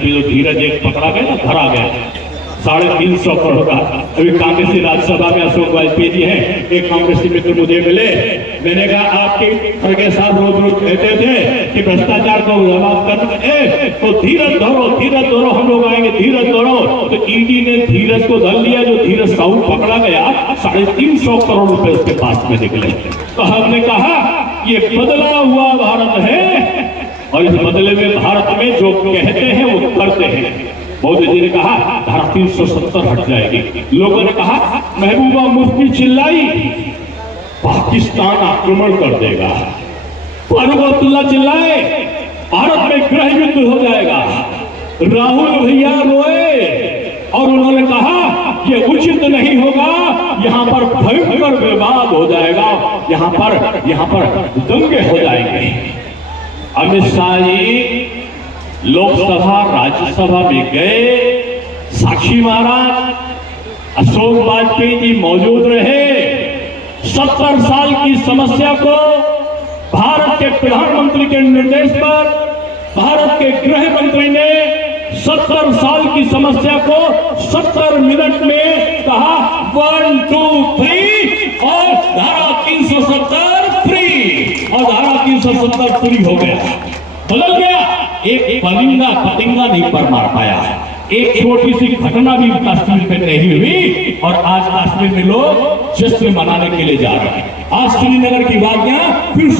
जो धीरज एक पकड़ा गया ना, धरा गया 350 करोड़ का। अभी कांग्रेसी राज्यसभा में अशोक वाजपेयी जी हैं, एक कांग्रेसी मित्र मुझे मिले। मैंने कहा आपके खड़गे साहब रोज रोज कहते थे कि भ्रष्टाचार को जवाब करना, तो धीरज धरो, हम लोग आएंगे, धीरज धरो। तो ईडी ने धीरज को धर लिया। जो धीरज साहू पकड़ा गया 350 करोड़ रुपए उसके पास में निकले। तो हमने कहा ये बदला हुआ भारत है और इस बदले में भारत में जो कहते हैं वो करते हैं। मोदी जी ने कहा धारा 370 हट जाएगी। लोगों ने कहा महबूबा मुफ्ती चिल्लाई पाकिस्तान आक्रमण कर देगा, फारूक अब्दुल्ला चिल्लाए भारत में गृह युद्ध हो जाएगा, राहुल भैया रोए और उन्होंने कहा ये उचित नहीं होगा, यहाँ पर भयंकर विवाद हो जाएगा, यहाँ पर दंगे हो जाएंगे। अमित शाह जी लोकसभा राज्यसभा में गए, साक्षी महाराज अशोक वाजपेयी जी मौजूद रहे। 70 साल की समस्या को भारत के प्रधानमंत्री के निर्देश पर भारत के गृह मंत्री ने 70 साल की समस्या को 70 मिनट में कहा 1 2 3 और धारा 370 फ्री, और धारा 370 फ्री हो गया, बदल गया। एक पतिंगा नहीं पर मार पाया। एक छोटी सी घटना भी कश्मीर में नहीं हुई और आज कश्मीर में लोग जश्न मनाने के लिए जा रहे हैं। आज श्रीनगर की वादियां फिर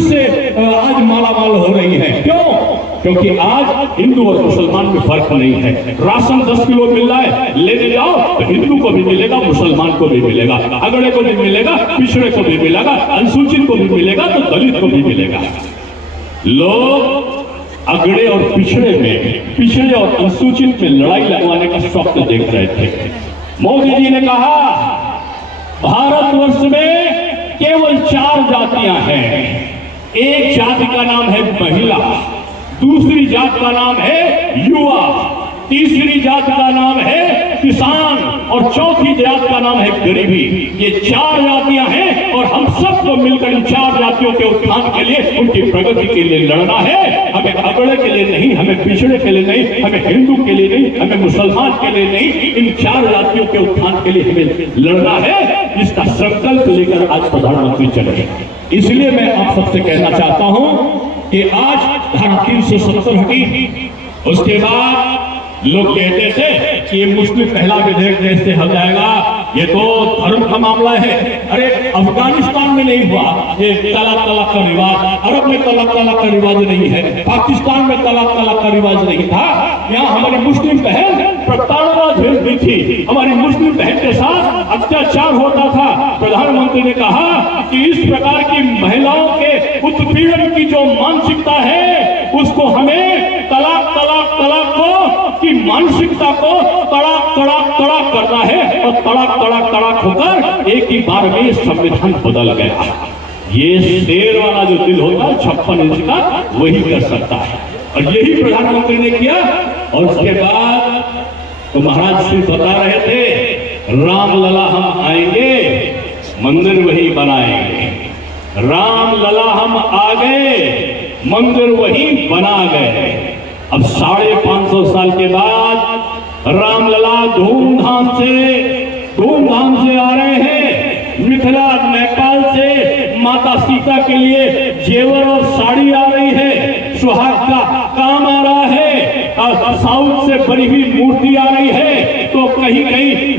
से आज मालामाल हो रही है। क्यों? क्योंकि आज हिंदू और मुसलमान में फर्क नहीं है। राशन 10 किलो मिल रहा है, लेने जाओ तो हिंदू को भी मिलेगा, मुसलमान को भी मिलेगा, अगड़े को भी मिलेगा, पिछड़े को भी मिलेगा, अनुसूचित को भी मिलेगा, तो दलित को भी मिलेगा। लोग अगड़े और पिछड़े और अनुसूचित में लड़ाई लगवाने का स्वप्न देख रहे थे। मोदी जी ने कहा भारतवर्ष में केवल 4 जातियां हैं। एक जाति का नाम है महिला, दूसरी जात का नाम है युवा, तीसरी जात का नाम है किसान और चौथी जात का नाम है गरीबी। ये 4 जातियां हैं और हम सबको मिलकर इन 4 जातियों के उत्थान के लिए, उनकी प्रगति के लिए लड़ना है। हमें अगड़े के लिए नहीं, हमें पिछड़े के लिए नहीं, हमें हिंदू के लिए नहीं, हमें मुसलमान के लिए नहीं, इन 4 जातियों के उत्थान के लिए हमें लड़ना है। इसका संकल्प लेकर आज प्रधानमंत्री चले। इसलिए मैं आप सबसे कहना चाहता हूं कि आज धारा 370 हटी। उसके बाद लोग कहते थे कि ये मुस्लिम पहला विधेयक देश से हो जाएगा, ये तो धर्म का मामला है। अरे अफगानिस्तान में नहीं हुआ ये तलाक का रिवाज, अरब में तलाक का रिवाज नहीं है, पाकिस्तान में तलाक का रिवाज नहीं था। यहाँ हमारी मुस्लिम बहन प्रताड़ना झेलती थी, हमारी मुस्लिम बहन के साथ अत्याचार होता था। प्रधानमंत्री ने कहा कि इस प्रकार की महिलाओं के उत्पीड़न की जो मानसिकता है उसको हमें तलाक की मानसिकता को तड़ाक करना है और तड़ाक होकर एक ही बार में संविधान बदल गया। ये शेर वाला जो दिल होता है 56 इंच का, वही कर सकता है और यही प्रधानमंत्री ने किया। और उसके बाद तो महाराज श्री बता रहे थे राम लला हम आएंगे, मंदिर वही बनाएंगे। राम लला हम आ गए, मंदिर वही बना गए। अब 550 साल के बाद रामलला धूमधाम से आ रहे हैं। मिथिला नेपाल से माता सीता के लिए जेवर और साड़ी आ रही है, सुहाग का काम आ रहा है, और साउथ से बनी हुई मूर्ति आ रही है। तो कहीं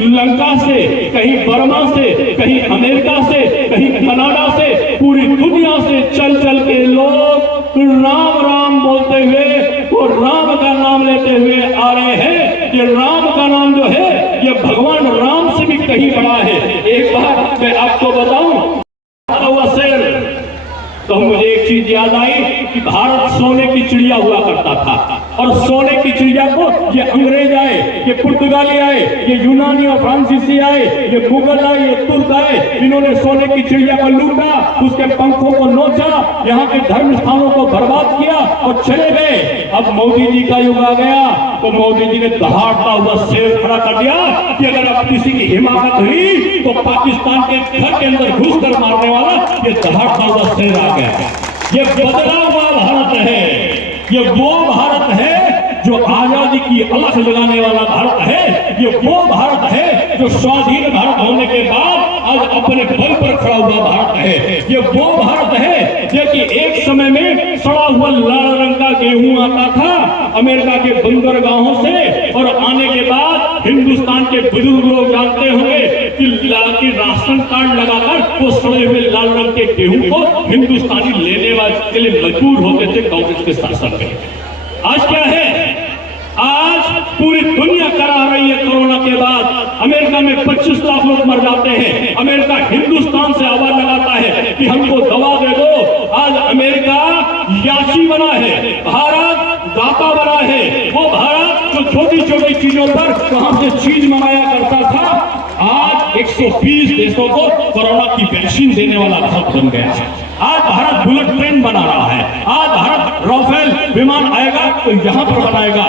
लंका से, कहीं बर्मा से, कहीं अमेरिका से, कहीं कनाडा से, पूरी दुनिया से चल के लोग राम राम बोलते हुए, वो राम का नाम लेते हुए आ रहे हैं। ये राम का नाम जो है ये भगवान राम से भी कहीं बड़ा है। एक बार मैं आपको बताऊं, तो मुझे एक चीज याद आई कि भारत सोने की चिड़िया हुआ करता था और सोने की चिड़िया को ये अंग्रेज आए, ये पुर्तगाली आए, ये यूनानी और फ्रांसीसी आए, ये मुगल आए, ये तुर्क आए, इन्होंने सोने की चिड़िया को लूटा, उसके पंखों को नोचा, यहाँ के धर्म स्थानों को बर्बाद किया और चले गए। अब मोदी जी का युग आ गया तो मोदी जी ने दहाड़ता हुआ शेर खड़ा कर दिया कि अगर अब किसी की हिमाकत हुई तो पाकिस्तान के घर के अंदर घुस कर मारने वाला ये दहाड़ता हुआ शेर आ गया। ये बदला हुआ भारत है, ये वो भारत है जो आजाद की अलख जलाने वाला भारत है। ये वो भारत है जो स्वाधीन भारत होने के बाद आज अपने बल पर खड़ा हुआ भारत है। ये वो भारत है जो कि एक समय में सड़ा हुआ लाल रंग का गेहूं आता था अमेरिका के बंदरगाहों से, और आने के बाद हिंदुस्तान के बुजुर्ग लोग जानते होंगे कि राशन कार्ड लगाकर वो सड़े हुए लाल रंग के गेहूं को हिंदुस्तानी लेने वाले के लिए मजबूर होते थे कांग्रेस के शासन में। आज क्या है? आज पूरी दुनिया करा रही है कोरोना के बाद। अमेरिका में 25 लाख लोग मर जाते हैं। अमेरिका हिंदुस्तान से आवाज लगाता है कि हमको दवा दे दो। आज अमेरिका याची बना है, भारत दाता बना है। वो भारत जो छोटी छोटी चीजों पर वहां से चीज मंगाया करता था, आज 120 देशों को कोरोना की वैक्सीन देने वाला भारत बन गया है। आज भारत बुलेट ट्रेन बना रहा है। आज भारत राफेल विमान आएगा तो यहाँ पर बनाएगा।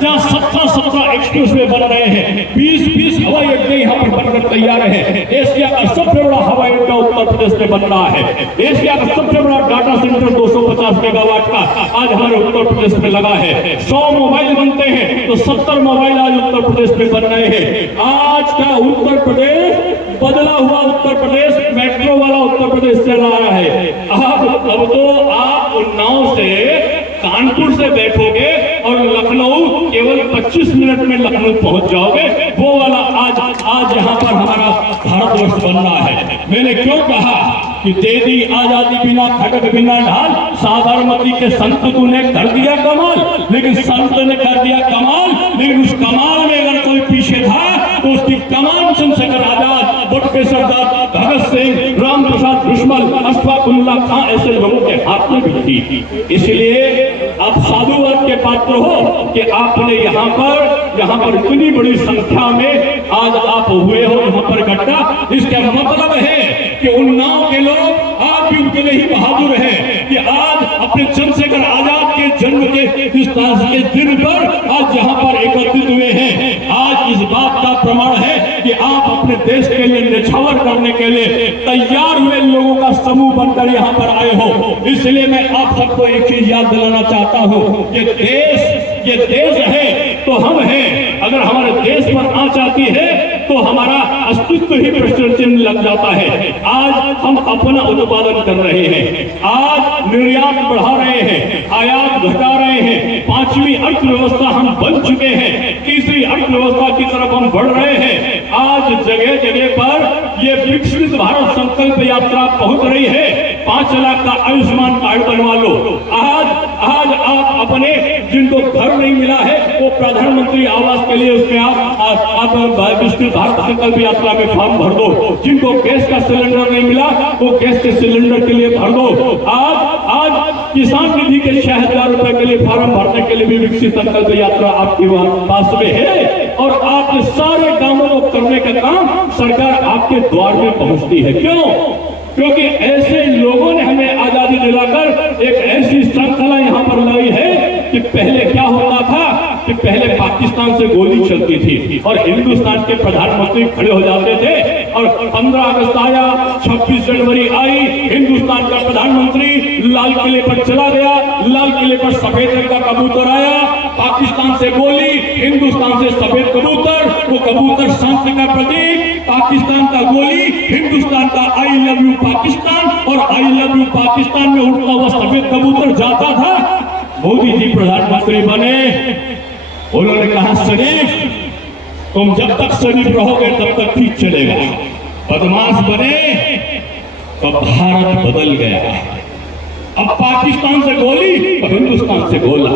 जहाँ 17 एक्सप्रेस वे बन रहे हैं, 20 हवाई अड्डे यहाँ पर बनकर तैयार है। एशिया का सबसे बड़ा हवाई अड्डा उत्तर प्रदेश में बन रहा है। एशिया का सबसे बड़ा डाटा सेंटर 250 मेगावाट का आज हमारे उत्तर प्रदेश में लगा है। 100 मोबाइल बनते हैं तो 70 मोबाइल आज उत्तर प्रदेश में बन रहे हैं। आज का उत्तर प्रदेश बदला हुआ उत्तर प्रदेश, मेट्रो वाला उत्तर प्रदेश चल रहा है। अब तो आप उन्नाव से कानपुर से बैठोगे और लखनऊ केवल 25 मिनट में लखनऊ पहुंच जाओगे। वो वाला आज यहाँ पर हमारा भारतवर्ष बन रहा है। मैंने क्यों कहा कि दे दी आजादी बिना खटक बिना ढाल, साबरमती के संत तूने कर दिया कमाल। लेकिन संत ने कर दिया कमाल, लेकिन उस कमाल में अगर कोई पीछे था तो उसकी तमाम चंद्रशेखर आजाद, बटुके सरदार भगत सिंह, राम प्रसाद बिस्मिल, अशफाक उल्लाह खां ऐसे लोगों के हाथ में भी थी। इसलिए आप साधुवाद के पात्र हो कि आपने यहाँ पर इतनी बड़ी संख्या में आज आप हुए हो यहाँ पर इकट्ठा। इसका मतलब है कि उन्नाव के लोग आप भी उतने ही बहादुर हैं कि आज अपने चंद्रशेखर आजाद के जन्म के इस के दिन पर आज यहाँ पर एकत्रित हुए हैं। आज इस बात का प्रमाण है कि आप अपने देश के लिए निछावर करने के लिए तैयार हुए लोगों का समूह बनकर यहाँ पर आए हो। इसलिए मैं आप सबको एक चीज याद दिलाना चाहता हूँ, ये देश है तो हम हैं। अगर हमारे देश पर आंच आती है तो हमारा अस्तित्व ही प्रश्न चिन्ह लग जाता है। आज हम अपना उत्पादन कर रहे हैं, आज निर्यात बढ़ा रहे हैं, आयात घटा रहे हैं, 5वीं अर्थव्यवस्था हम बन चुके हैं, 3री अर्थव्यवस्था की तरफ हम बढ़ रहे हैं। आज जगह जगह पर ये विकसित भारत संकल्प यात्रा पहुंच रही है। 5 लाख का आयुष्मान कार्ड बनवा लो। आज आप अपने जिनको घर नहीं मिला है वो प्रधानमंत्री आवास के लिए उसमें आप विकसित भारत संकल्प यात्रा में फॉर्म भर दो। जिनको गैस का सिलेंडर नहीं मिला वो गैस के सिलेंडर के लिए भर दो। आज किसान निधि के 6000 रुपए के लिए फॉर्म भरने के लिए भी विकसित संकल्प यात्रा आपके पास में है। और आपके सारे कामों को करने का काम सरकार आपके द्वार में पहुंचती है। क्यों? क्योंकि ऐसे लोगों ने हमें आजादी दिलाकर एक ऐसी श्रृंखला यहाँ पर लाई है कि पहले क्या होता था कि पहले पाकिस्तान से गोली चलती थी और हिंदुस्तान के प्रधानमंत्री खड़े हो जाते थे। और 15 अगस्त आया, 26 जनवरी आई, हिंदुस्तान का प्रधानमंत्री लाल किले पर चला गया। लाल किले पर सफेद रंग का कबूतर आया, पाकिस्तान से गोली, हिंदुस्तान से सफेद कबूतर। वो कबूतर शांति का प्रतीक, पाकिस्तान का गोली, हिंदुस्तान का आई लव यू पाकिस्तान। और आई लव यू पाकिस्तान में उड़ता हुआ सफेद कबूतर जाता था। मोदी जी प्रधानमंत्री बने, उन्होंने कहा शरीफ तुम जब तक शरीफ रहोगे तब तक ठीक चलेगा। बदमाश बने तो भारत बदल गया। अब पाकिस्तान से गोली तो हिंदुस्तान से गोला,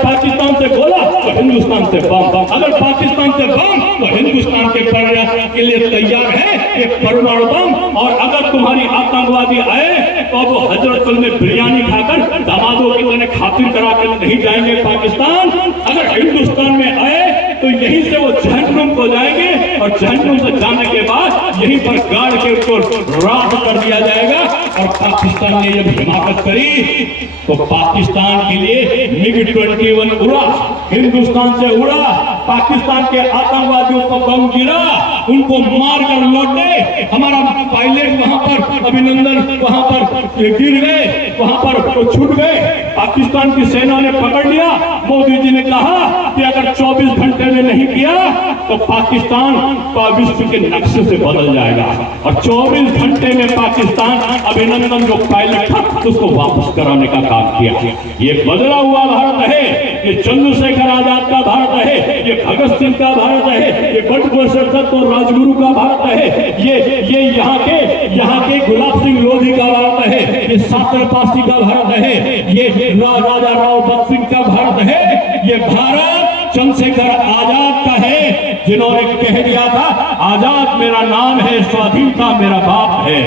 पाकिस्तान से गोला तो हिंदुस्तान से बम। अगर पाकिस्तान से बम तो हिंदुस्तान के लिए तैयार है एक परमाणु बम। और अगर तुम्हारी आतंकवादी आए तो वो हजरतपुर में बिरयानी खाकर दामादों की तरह खातिर करा कर नहीं जाएंगे पाकिस्तान। अगर हिंदुस्तान में आए तो यहीं से वो जहन्नुम को जाएंगे और जहन्नुम से जाने के बाद यहीं पर गाड़ के उसको राख कर दिया जाएगा। और पाकिस्तान ने जब हिमाकत करी तो पाकिस्तान के लिए MiG-21 उड़ा, हिंदुस्तान से उड़ा, पाकिस्तान के आतंकवादियों को बम गिरा, उनको मार कर लौटे। हमारा पायलट वहां पर अभिनंदन वहां पर गिर गए, वहां पर छूट गए। पाकिस्तान की सेना ने पकड़ लिया। मोदी जी ने कहा ने नहीं किया तो पाकिस्तान का विश्व के नक्शे से बदल जाएगा। और 24 घंटे में पाकिस्तान अभिनंदन जो पायलट था उसको वापस कराने का काम किया। ये बदला हुआ भारत है, ये चंद्रशेखर आजाद का भारत है, ये भगत सिंह का भारत है, ये बटुकेश्वर दत्त और राजगुरु का भारत है, ये यहाँ के गुलाब सिंह लोधी का भारत है, ये सातर पासी का भारत है, ये राजा राव बख्श सिंह का भारत है। ये भारत चंद्रशेखर आजाद का है, जिन्होंने कह दिया था आजाद मेरा नाम है, स्वाधीनता मेरा बाप है।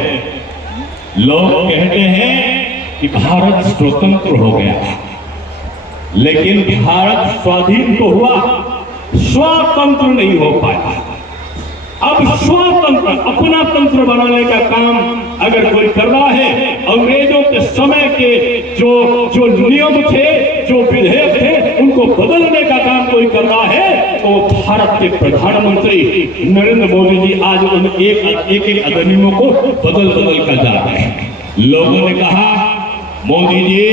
लोग कहते हैं कि भारत स्वतंत्र हो गया, लेकिन भारत स्वाधीन तो हुआ, स्वतंत्र नहीं हो पाया। अब स्वतंत्र अपना तंत्र बनाने का काम अगर कोई कर रहा है, अंग्रेजों के समय के जो नियम थे, जो विधेयक थे, उनको बदलने का काम कोई कर रहा है, तो भारत के प्रधानमंत्री नरेंद्र मोदी जी आज उन एक अधिनियमों को बदल कर जा रहे हैं। लोगों ने कहा मोदी जी